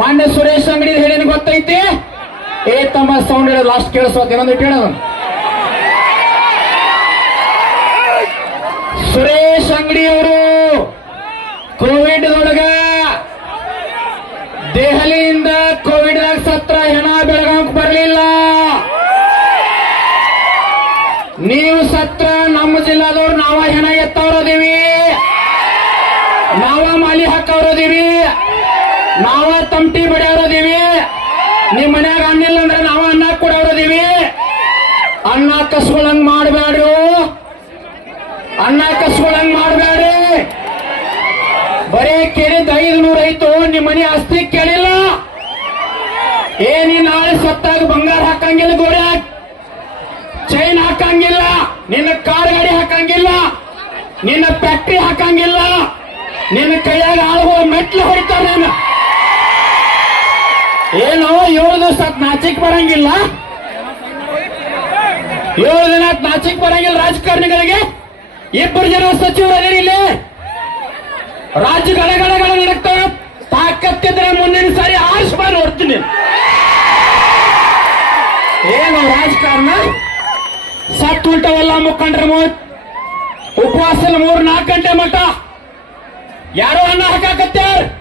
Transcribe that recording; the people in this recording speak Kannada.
ಮಾನ್ಯ ಸುರೇಶ್ ಅಂಗಡಿ ಹೇಳೇನು ಗೊತ್ತೈತಿ? ಏ ತಮ್ಮ ಸೌಂಡ್ ಹೇಳ ಲಾಸ್ಟ್ ಕೇಳಿಸೋತ ಇನ್ನೊಂದು ಹೇಳೋದು. ಸುರೇಶ್ ಅಂಗಡಿ ಅವರು ಕೋವಿಡ್ ಒಳಗ ದೆಹಲಿಯಿಂದ ಕೋವಿಡ್ ದಾಗ ಸತ್ರ ಹೆಣ ಬೆಳಗಾವಕ್ಕೆ ಬರಲಿಲ್ಲ. ನೀವು ಸತ್ರ ನಮ್ಮ ಜಿಲ್ಲಾದವ್ರು ನಾವ ಹೆಣ ಎತ್ತವ್ರದೀವಿ, ನಾವ ಮಾಲಿ ಹಾಕವ್ರದೀವಿ, ನಾವ ತಮಟಿ ಬಡಿಯವ್ರದೀವಿ. ನಿಮ್ ಮನ್ಯಾಗ ಅನ್ನಿಲ್ಲ ಅಂದ್ರೆ ನಾವ ಅನ್ನ ಕೊಡವ್ರದೀವಿ. ಅನ್ನ ಕಸ್ಕೊಳಂಗ್ ಮಾಡಬೇಡ್ರು, ಅನ್ನ ಕಸ್ಕೊಳಂಗ್ ಮಾಡಬೇಡ್ರಿ. ಬರೀ ಕೇಳಿದ 500 ಐತು, ನಿಮ್ ಮನೆ ಆಸ್ತಿ ಕೇಳಿಲ್ಲ. ನೀ ನಾಳೆ ಸತ್ತಾಗ ಬಂಗಾರ ಹಾಕಂಗಿಲ್ಲ, ಗೋಡೆ ಚೈನ್ ಹಾಕಂಗಿಲ್ಲ, ನಿನ್ನ ಕಾರ್ ಗಾಡಿ ಹಾಕಂಗಿಲ್ಲ, ನಿನ್ನ ಫ್ಯಾಕ್ಟ್ರಿ ಹಾಕಂಗಿಲ್ಲ, ನಿನ್ನ ಕೈಯಾಗ ಆಳುವ ಮೆಟ್ಲು ಹೊಡಿತಾರ. ನೀನು ಏನೋ 7 ದಿವಸ ನಾಚಿಕ್ ಬರಂಗಿಲ್ಲ, 7 ದಿನ ನಾಚಿಕ್ ಬರಂಗಿಲ್ಲ ರಾಜಕಾರಣಿಗಳಿಗೆ. 2 ಜನ ಸಚಿವರು ಅದೇ ಇಲ್ಲಿ ರಾಜ್ಯ ಗಡಗಡಗಳ ನಡಕ್ತಾವ. ತಾಕತ್ತಿದ್ರೆ ಮುಂದಿನ ಸಾರಿ ಆರಿಸ್ಬಾರ್ದು ನೋಡ್ತೀನಿ. ಏನು ರಾಜಕಾರಣ? ಸತ್ತು ಉಲ್ಟವೆಲ್ಲ ಮುಖಂಡ್ರ ಉಪವಾಸ 3-4 ಗಂಟೆ ಮಟ್ಟ ಯಾರೋ ಅನ್ನ ಹಾಕಾಕತ್ಯಾರ.